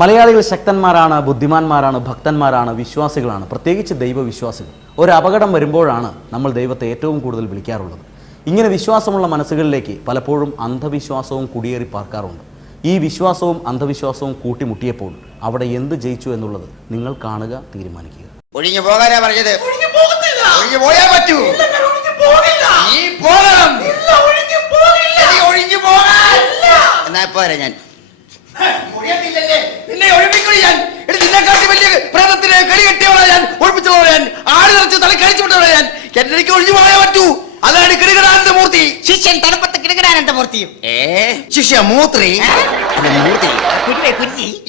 മലയാളികൾ ശക്തന്മാരാണ്, ബുദ്ധിമാന്മാരാണ്, ഭക്തന്മാരാണ്, വിശ്വാസികളാണ്, പ്രത്യേകിച്ച് ദൈവവിശ്വാസികൾ. ഒരു അപകടം വരുമ്പോഴാണ് നമ്മൾ ദൈവത്തെ ഏറ്റവും കൂടുതൽ വിളിക്കാറുള്ളത്. ഇങ്ങനെ വിശ്വാസമുള്ള മനസ്സുകളിലേക്ക് പലപ്പോഴും അന്ധവിശ്വാസവും കുടിയേറി പാർക്കാറുണ്ട്. ഈ വിശ്വാസവും അന്ധവിശ്വാസവും കൂട്ടിമുട്ടിയപ്പോൾ അവിടെ എന്ത് ജയിച്ചു എന്നുള്ളത് നിങ്ങൾ കാണുക, തീരുമാനിക്കുക. ഒഴിഞ്ഞു പോകാനാ പറഞ്ഞത്. ഒഴിഞ്ഞു പോയാ പറ്റൂ. എന്നാ പോരാ ഞാൻ നിന്നെ ഒഴിപ്പിക്കൂടി. ഞാൻ നിന്നെക്കാട്ടി വലിയ പ്രേതത്തിന് കളി കെട്ടിയവളാ ഞാൻ. ഒഴിപ്പിച്ചോളാ ഞാൻ. ആട് നിറച്ച് തല കഴിച്ചു വിട്ടവളാ ഞാൻ. എനിക്ക് ഒഴിഞ്ഞു പോകാൻ പറ്റൂ. അതാണ് കിടുകിടാനന്ദമൂർത്തി. ശിഷ്യൻ തണുപ്പത്ത് കിടുകിടാനന്ദമൂർത്തിയും ശിഷ്യ മൂത്രി മൂർത്തി.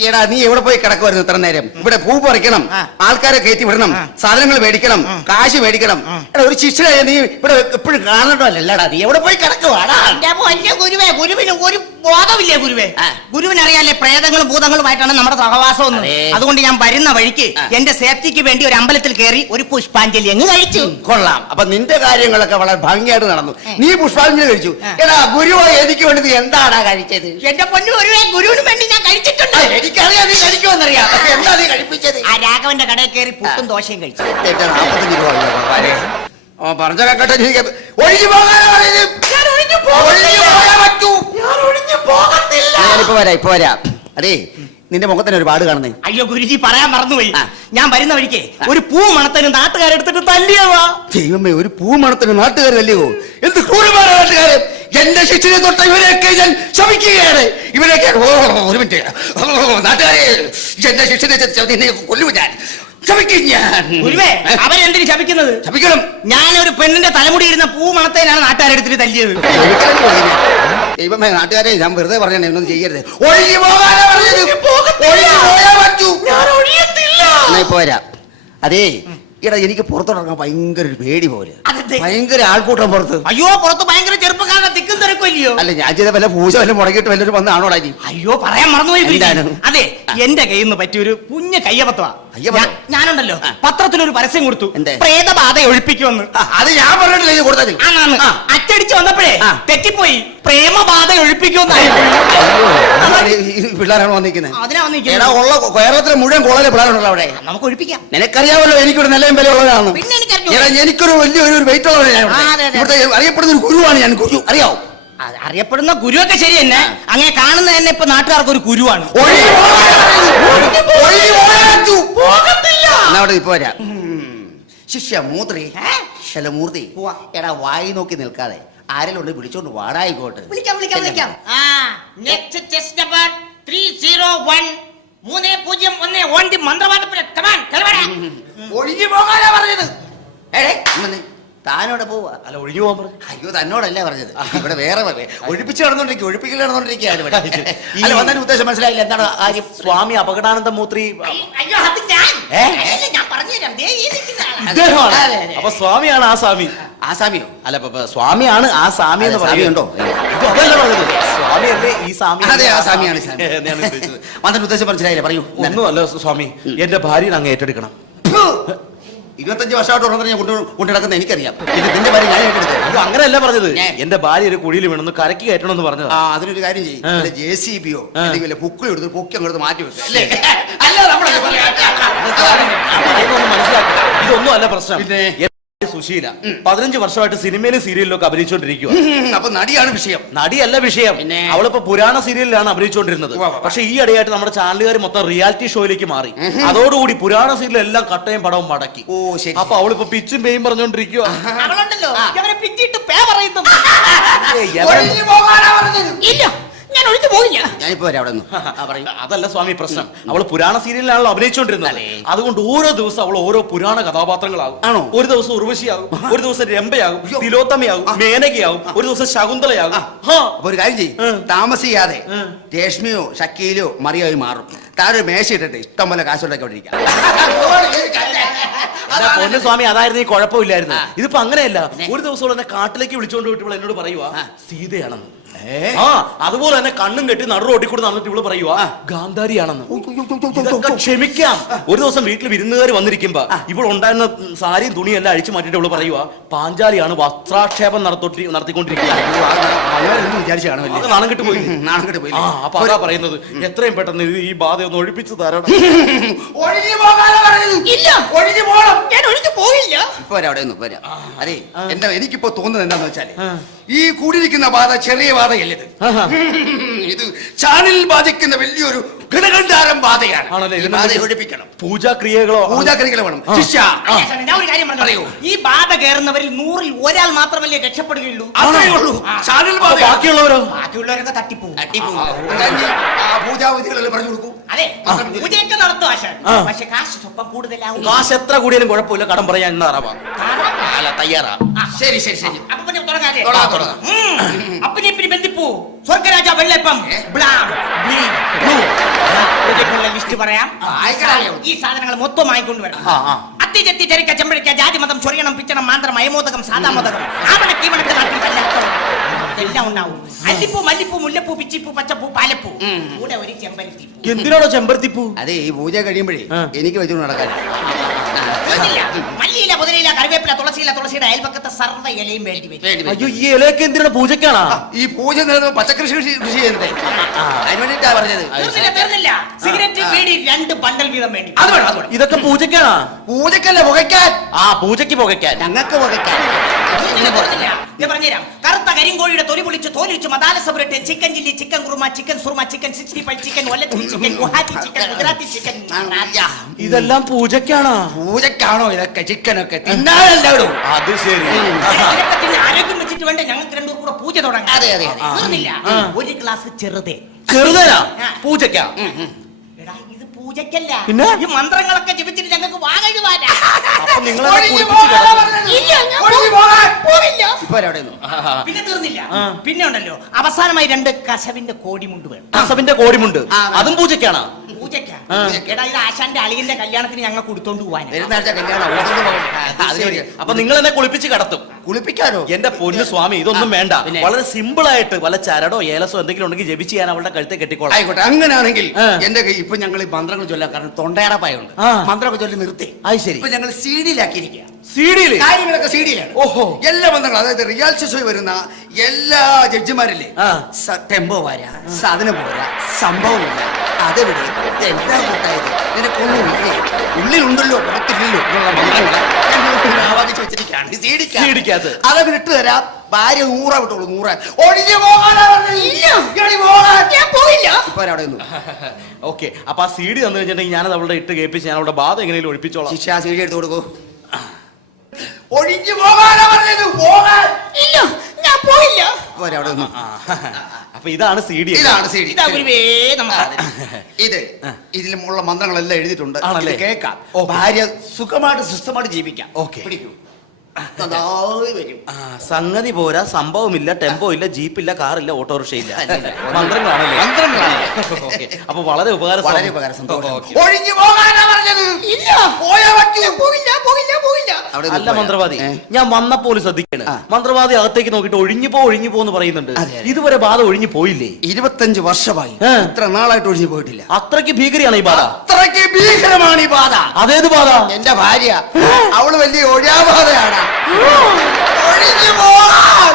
എടാ നീ എവിടെ പോയി കിടക്കുമായിരുന്നു ഇത്ര നേരം? ഇവിടെ പൂ പറിക്കണം, ആൾക്കാരെ കയറ്റി വിടണം, സാധനങ്ങൾ മേടിക്കണം, കാശ് മേടിക്കണം. എടാ ഒരു ശിഷ്യനെ നീ ഇവിടെ എപ്പോഴും കാണണ്ടല്ലടാ. നീ എവിടെ പോയി കിടക്കുവാടാ? ഗുരുവേ, ഗുരുവിന് ഒരു ബോധമില്ലേ? ഗുരുവിനറിയാലേ പ്രേതങ്ങളും ഭൂതങ്ങളുമായിട്ടാണ് നമ്മുടെ സഹവാസം. അതുകൊണ്ട് ഞാൻ വരുന്ന വഴിക്ക് എന്റെ സേഫ്റ്റിക്ക് വേണ്ടി ഒരു അമ്പലത്തിൽ കയറി ഒരു പുഷ്പാഞ്ജലി അങ്ങ് കഴിച്ചു. കൊള്ളാം. അപ്പൊ നിന്റെ കാര്യങ്ങളൊക്കെ വളരെ ഭംഗിയായിട്ട് നടന്നു. നീ പുഷ്പാഞ്ജലി കഴിച്ചു. എടാ ഗുരുവോ എനിക്ക് വേണ്ടി നീ എന്താടാ കഴിച്ചത്? എന്റെ പൊന്നു ഗുരുവേ, ഗുരുവിന് വേണ്ടി ഞാൻ കഴിച്ചിട്ടുണ്ട്. എനിക്കറിയാം നീ കഴിക്കുമെന്നറിയാം. എന്താ നീ കഴിപ്പിച്ചത്? ആ രാഘവന്റെ കടയിൽ കയറി പുട്ടും ദോശയും കഴിച്ചു. 45 രൂപ പറഞ്ഞ കേട്ടോ. ഒഴിഞ്ഞു പോകാനാ പറഞ്ഞത്. ഞാനിപ്പോ വരാം, ഇപ്പൊ വരാം. അതേ നിന്റെ മുഖത്തിന് ഒരു പാട് കാണുന്നേ. അയ്യോ ഗുരുജി, പറയാൻ മറന്നുപോയി. ഞാൻ വരുന്ന വഴിക്ക് ഒരു പൂ മണത്തിന് നാട്ടുകാരെടുത്തിട്ട് തല്ലിയവാ. ദൈവമേ, ഒരു പൂ മണത്തിന് നാട്ടുകാരല്ലയോ? എന്ത് ക്രൂരമായ നാട്ടുകാരൻ! എന്റെ ശിക്ഷനെ തൊട്ട ഇവരെയൊക്കെ ഞാൻ ശമിക്കുകയാണ്. ഇവരെയൊക്കെ ഒരു മിനിറ്റ് നാട്ടുകാരെ, എന്റെ ശിക്ഷനെ കൊല്ലുക ഞാൻ. അവരെന്തിനു ശപിക്കുന്നത്? ശപിക്കണം. ഞാനൊരു പെണ്ണിന്റെ തലമുടി ഇരുന്ന പൂ മണത്തേനാണ് നാട്ടുകാരെടുത്തിട്ട് തല്ലിയത്. ദൈവമേ, നാട്ടുകാരെ ഞാൻ വെറുതെ പറഞ്ഞേ, ഒന്നും ചെയ്യരുത്. പോരാ. അതേ ഇടാ, എനിക്ക് പുറത്തോട്ടിറങ്ങാൻ ഭയങ്കര ഒരു പേടി പോലെ. ഭയങ്കര ആൾക്കൂട്ടം പുറത്ത്. അയ്യോ, പുറത്ത് ഭയങ്കര ചെറുപ്പക്കാരുടെ തിക്കും തിരക്കില്ലയോ? അല്ല, ഞാൻ ചെയ്ത വല്ല പൂജ വല്ല മുടങ്ങിയിട്ട് വല്ലൊരു വന്നാണോടാ? അയ്യോ, പറയാൻ മറന്നുപോയി. അതെ, എന്റെ കയ്യിൽ നിന്ന് പറ്റിയൊരു കുഞ്ഞ് കയ്യപത്രമാ. ഞാനുണ്ടല്ലോ പത്രത്തിലൊരു പരസ്യം കൊടുത്തു, പ്രേതബാധ ഒഴിപ്പിക്കുമെന്ന്. അത് ഞാൻ പറഞ്ഞിട്ടില്ല കൊടുത്തത്. അച്ചടിച്ച് വന്നപ്പോഴേ തെറ്റിപ്പോയി, പ്രേമബാധ ഒഴിപ്പിക്കുമെന്നായിരുന്നു. പിള്ളേരാണ് വന്നിരിക്കുന്നത്. അതിനാ വന്നിരിക്കുന്നത്. ഉള്ള കേരളത്തിലെ മുഴുവൻ കോളേജിലെ പിള്ളേരുണ്ടല്ലോ അവിടെ. നമുക്ക് ഒഴിപ്പിക്കാം. നിനക്കറിയാമല്ലോ എനിക്കൊരു നിലയും വിലയുള്ളതാണ്. പിന്നെ എനിക്കൊരു വലിയൊരു വെയിറ്റ് ഉള്ളവരാണ്. ഇവിടുത്തെ അറിയപ്പെടുന്ന ഒരു ഗുരുവാണ് ഞാൻ. ഗുരു അറിയാവോ? അറിയപ്പെടുന്ന ഗുരുവൊക്കെ ശരി തന്നെ. അങ്ങനെ കാണുന്ന തന്നെ ഇപ്പൊ നാട്ടുകാർക്ക് ഒരു ഗുരുവാണ്. ഇപ്പൊ വരാം. ശിഷ്യ മൂത്രി ശലമൂർത്തി, എടാ വായി നോക്കി നിൽക്കാതെ ആരെങ്കിലും ഉണ്ട് വിളിച്ചോണ്ട് വാടായിക്കോട്ട്. വിളിക്കാം. Next chess number 301 3011 മന്ത്രവാദപുരം. ഒഴിഞ്ഞു പോകാനാ പറഞ്ഞത്. താനോടെ പോവാ? അല്ല, ഒഴിഞ്ഞു പോകാൻ പറഞ്ഞു. അയ്യോ, തന്നോടല്ലേ പറഞ്ഞത്. ഇവിടെ വേറെ ഒഴിപ്പിച്ച് നടന്നോണ്ടിരിക്കും, ഒഴിപ്പിക്കൽ നടന്നോണ്ടിരിക്കുകയാണ് ഇവിടെ. അല്ല, വന്നതിന് ഉദ്ദേശം മനസ്സിലായില്ല. എന്താണ് കാര്യം? സ്വാമി അപകടാനന്ദമൂർത്തി. അപ്പൊ സ്വാമിയാണ് ആ സ്വാമി. ആ സ്വാമിയോ? അല്ല, സ്വാമിയാണ് ആ സ്വാമി എന്ന് പറയുന്നുണ്ടോ? സ്വാമി അല്ലേ ഈ സ്വാമി? അതെ, ആ സ്വാമിയാണ്. വന്നതിന് ഉദ്ദേശം മനസ്സിലായില്ല, പറയൂ. ഒന്നുമല്ല സ്വാമി, എന്റെ ഭാര്യനെ അങ്ങ് ഏറ്റെടുക്കണം. 25 വർഷമായിട്ട് ഞാൻ കൊണ്ടുനടക്കുന്ന എനിക്കറിയാം. നിന്റെ ഭാര്യ ഞാൻ ഏറ്റെടുത്തത്. അങ്ങനെയല്ല പറഞ്ഞത്. എന്റെ ഭാര്യ ഒരു കുഴിയിൽ വീണെന്ന് കരക്കി കയറ്റണമെന്ന് പറഞ്ഞത്. അതിനൊരു കാര്യം ചെയ്യും. JCBയോ അല്ലെങ്കിൽ പൊക്കി എടുത്ത് പൊക്കി അങ്ങോട്ട് മാറ്റി വെക്കും. ഇതൊന്നും അല്ല പ്രശ്നം. സുശീല 15 വർഷമായിട്ട് സിനിമയിലും സീരിയലിലൊക്കെ അഭിനയിച്ചോണ്ടിരിക്കുക. അപ്പൊ നടിയാണ് വിഷയം? നടിയല്ല വിഷയം. അവളിപ്പോ പുരാണ സീരിയലിലാണ് അഭിനയിച്ചോണ്ടിരുന്നത്. പക്ഷെ ഈ ഇടയായിട്ട് നമ്മുടെ ചാനലുകാർ മൊത്തം റിയാലിറ്റി ഷോയിലേക്ക് മാറി. അതോടുകൂടി പുരാണ സീരിയൽ എല്ലാം കട്ടയും പടവും മടക്കി. അപ്പൊ അവളിപ്പോ പിച്ചും പേയും പറഞ്ഞോണ്ടിരിക്കുക. ഞാൻ ഒഴിഞ്ഞു പോയില്ല. ഞാനിപ്പോ അതല്ല സ്വാമി പ്രശ്നം. അവള് പുരാണ സീരിയലിലാണല്ലോ അഭിനയിച്ചോണ്ടിരുന്നത്. അതുകൊണ്ട് ഓരോ ദിവസം അവൾ ഓരോ പുരാണ കഥാപാത്രങ്ങളാകും. ഒരു ദിവസം ഉർവശിയാകും, ഒരു ദിവസം രംഭയാകും, തിലോത്തമയാകും, മേനകയാകും, ഒരു ദിവസം ശകുന്തളയാകും. ഒരു കാര്യം ചെയ്യും, താമസിയാതെ രേഷ്മിയോ ഷക്കീലോ മറിയായി മാറും. താരൊരു മേശ ഇട്ടിട്ട് ഇഷ്ടം പോലെ കാശുണ്ടാക്കിക്കൊണ്ടിരിക്കാം. പൊന്നു സ്വാമി, അതായിരുന്നു ഈ കുഴപ്പമില്ലായിരുന്നു. ഇതിപ്പോ അങ്ങനെയല്ല. ഒരു ദിവസം എന്നെ കാട്ടിലേക്ക് വിളിച്ചോണ്ട് പോയിട്ട് എന്നോട് പറയുക സീതയാണെന്ന്. ആ അതുപോലെ തന്നെ കണ്ണും കെട്ടി നടു റോട്ടിക്കൂടെ നടന്നിട്ട് ഇവള് പറയുവാ ഗാന്ധാരിയാണെന്ന്. ഇതൊക്കെ ക്ഷമിക്കാം. ഒരു ദിവസം വീട്ടിൽ വിരുന്നുകാർ വന്നിരിക്കുമ്പോ ഇവൾ ഉണ്ടായിരുന്ന സാരിയും തുണിയെല്ലാം അഴിച്ചു മാറ്റിട്ട് ഇവള് പറയുവാ പാഞ്ചാലിയാണ് വസ്ത്രാക്ഷേപം നടത്തിക്കൊണ്ടിരിക്കുകയാണ്. നാണം കെട്ട് പോയി. ആ അപ്പൊ അതാ പറയുന്നത് എത്രയും പെട്ടെന്ന് ഈ ബാധ ഒന്ന് ഒഴിപ്പിച്ചു തരണം. അതെ എനിക്കിപ്പോ തോന്നുന്നത് എന്താന്ന് വെച്ചാല് ഈ കൂടിയിരിക്കുന്ന ബാധ ചെറിയ ബാധയല്ല ഇത് ചാനൽ ബാധിക്കുന്ന വലിയൊരു ഘടകണ്ഡാരം ബാധയാണ്. ഒഴിപ്പിക്കണം. പൂജാക്രിയകളോ വേണം. ശിഷ്യ ഞാൻ ഒരു കാര്യം പറയൂ. ഈ ബാധ കയറുന്നവരിൽ 100-ൽ ഒരാൾ മാത്രമല്ലേ രക്ഷപ്പെടുകയുള്ളൂ. അതേ ഉള്ളൂ. ചാനൽ ബാധ. ബാക്കിയുള്ളവരൊക്കെ തട്ടിപ്പോവും. പൂജാവിധികളെല്ലാം പറഞ്ഞു കൊടുക്കൂ. അതെ പൂജയൊക്കെ നടത്തും ആശാൻ. പക്ഷെ കാശ് സ്വപ്പം കൂടുതലാവും. കാശ് എത്ര കൂടിയാലും കുഴപ്പമില്ല. കടം പറയാൻ തയ്യാറാ. ശരി ശരി ശരി. അപ്പൊ പിന്നെ തുടങ്ങാതെ അപ്പനെ ബന്ധിപ്പൂ സ്വർഗരാജ വെള്ളപ്പം ലിസ്റ്റ് പറയാം. ഈ സാധനങ്ങൾ മൊത്തം വാങ്ങിക്കൊണ്ടുവരണം. അത്തിചെത്തി ചെറിക്ക ചെമ്പഴിക്ക ജാതിമതം ചൊറിയണം പിച്ചണം മാന്ത്രം അയമോദകം സാദാമോദകം ആവണക്കീവണക്ക് നാട്ടിൽ എല്ലാം ഉണ്ടാവും. അല്ലിപ്പൂ മല്ലിപ്പൂ മുല്ലപ്പൂ പിച്ചിപ്പൂ പച്ചപ്പൂ പാലപ്പൂ കൂടെ ഒരു ചെമ്പരത്തി. എന്തിനാണോ ചെമ്പരത്തിപ്പൂ? അതെ ഈ പൂജ കഴിയുമ്പോഴേ എനിക്ക് വെച്ചു നടക്കാൻ മല്ലിയില പുതിനയില കറിവേപ്പില തുളസിയില തുളസിയുടെ അയൽപക്കത്തെ സർവ്വ ഇലയും വേണ്ടി വരും. അയ്യോ ഈ ഇലയൊക്കെ എന്തിനാണ് പൂജക്കാണോ? ഈ പൂജ പച്ചക്കൃഷി കൃഷി ചെയ്യുന്നത് അതിന് വേണ്ടിട്ടാ പറഞ്ഞത്. തീർന്നില്ല. സിഗരറ്റ് ബീഡി 2 ബണ്ടൽ വീതം വേണ്ടി. അത് വേണം. ഇതൊക്കെ പൂജക്കാണോ? പൂജക്കല്ല പുകയ്ക്കാൻ. ആ പൂജയ്ക്ക് പുകയ്ക്കാൻ. ഞങ്ങൾക്ക് പുകയ്ക്കാൻ. പറഞ്ഞുതരാം. കറുത്ത കരിങ്കോഴിയുടെ തൊലി പൊളിച്ച് തോലിച്ച് മസാല പുരട്ടെ chicken chilli chicken kurma chicken സുർമ ചിക്കൻ 65 ചിക്കൻ ഒലത്തി chicken Guwahati chicken Gujarati chicken. ഇതെല്ലാം പൂജക്കാണോ? പൂജക്കാണോ ഇതൊക്കെ? ചിക്കനൊക്കെ തിന്നാനല്ലോ. അത് ശരി. ആരോഗ്യം വെച്ചിട്ട് വേണ്ട ഞങ്ങൾക്ക് 2 കൂടെ പൂജ തുടങ്ങാം. അതെ അതെ. തീർന്നില്ല. ഒരു ഗ്ലാസ് ചെറുതേ. ചെറുതേനാ പൂജക്കാ? ഇത് പൂജക്കല്ല. പിന്നെ ഈ മന്ത്രങ്ങളൊക്കെ ജപിച്ചിട്ട് ഞങ്ങൾക്ക് വാങ്ങുവാനാ. പിന്നെ തീർന്നില്ല. പിന്നെ ഉണ്ടല്ലോ അവസാനമായി 2 കസവിന്റെ കോടിമുണ്ട് വേണം. കസവിന്റെ കോടിമുണ്ട് അതും പൂജക്കാണ്? പൂജക്കാ. എടാ ഇത് ആശാന്റെ അളിയന്റെ കല്യാണത്തിന് ഞങ്ങൾ കൊടുത്തോണ്ട് പോവാനാ. അപ്പൊ നിങ്ങൾ എന്നെ കുളിപ്പിച്ച് കടത്തും? കുളിപ്പിക്കാനോ? എന്റെ പൊന്നു സ്വാമി ഇതൊന്നും വേണ്ട. വളരെ സിമ്പിൾ ആയിട്ട് വല്ല ചരടോ ഏലസോ എന്തെങ്കിലും ഉണ്ടെങ്കിൽ ജപിച്ച് ഞാൻ അവളുടെ കഴുത്തെ കെട്ടിക്കോളാം. ആയിക്കോട്ടെ. അങ്ങനെയാണെങ്കിൽ എന്റെ ഇപ്പൊ ഞങ്ങൾ മന്ത്രങ്ങൾ ചൊല്ലാൻ കാരണം തൊണ്ടയടപ്പായുണ്ട്. മന്ത്രമൊക്കെ ചൊല്ലി നിർത്തി. അത് ശരി. ഇപ്പൊ ഞങ്ങൾ CD-യിലാക്കിയിരിക്കുക. CD-യിൽ കാര്യങ്ങളൊക്കെ CD-യിലാണ്. ഓഹോ. എല്ലാ മന്ത്രങ്ങളും അതായത് റിയാലിറ്റി ഷോ വരുന്ന എല്ലാ ജഡ്ജിമാരില്ലേ ടെമ്പോ പോരാ, സാധനം പോരാ, സംഭവമില്ല, അതെവിടെ എന്താ കൂട്ടായത് നിനക്കൊന്നുമില്ലേ, ഉള്ളിലുണ്ടല്ലോ പുറത്തില്ലല്ലോ എന്നുള്ള മന്ത്രങ്ങൾ വെച്ചിരിക്കുകയാണ് CD-ക്കകത്ത്. അത് വിട്ടു തരാം. ഭാര്യ 100 വിട്ടോളൂ. 100 ഒഴിഞ്ഞു പോകാൻ. ഓക്കെ. അപ്പൊ ആ CD തന്നു കഴിഞ്ഞിട്ടുണ്ടെങ്കിൽ ഞാനത് അവളുടെ ഇട്ട് കേൾപ്പിച്ച് ഞാൻ അവളുടെ ബാധ എങ്ങനെയും ഒഴിപ്പിച്ചോളാം. ശിക്ഷ CD എടുത്തു കൊടുക്കൂ. ഒഴിഞ്ഞു പോകാനാ പറഞ്ഞത്. പോകാൻ. ഇല്ല ഞാൻ പോയില്ല. അപ്പൊ ഇതാണ് CD. ഇതാണ് CD. ഇത് ഇതിലുള്ള മന്ത്രങ്ങളെല്ലാം എഴുതിയിട്ടുണ്ട്. ആണല്ലേ? കേൾക്കാം. ഭാര്യ സുഖമായിട്ട് സ്വസ്ഥമായിട്ട് ജീവിക്കാം. ഓക്കെ. പിടിക്കൂ. സംഗതി പോരാ, സംഭവമില്ല, ടെമ്പോ ഇല്ല, ജീപ്പില്ല, കാറില്ല, ഓട്ടോറിക്ഷ ഇല്ല. മന്ത്രങ്ങളാണല്ലേ? അപ്പൊ വളരെ ഉപകാരം. ഒഴിഞ്ഞു പോകാനാ പറഞ്ഞത്. അല്ല മന്ത്രവാദി, ഞാൻ വന്നപ്പോൾ ശ്രദ്ധിക്കാണ്. മന്ത്രവാദി അകത്തേക്ക് നോക്കിട്ട് ഒഴിഞ്ഞു പോന്ന് പറയുന്നുണ്ട്. ഇതുവരെ ബാധ ഒഴിഞ്ഞു പോയില്ലേ? 25 വർഷമായി. ഇത്ര നാളായിട്ട് ഒഴിഞ്ഞു പോയിട്ടില്ല. അത്രയ്ക്ക് ഭീകരയാണ് ഈ ബാധ. അത്രയ്ക്ക് ഭീകരമാണ് ഈ ബാധ. അതേത് ബാധ? എന്റെ ഭാര്യ അവള് വലിയ ഒഴിയാബാധയാണ്. ഒഴിഞ്ഞു പോകാൻ.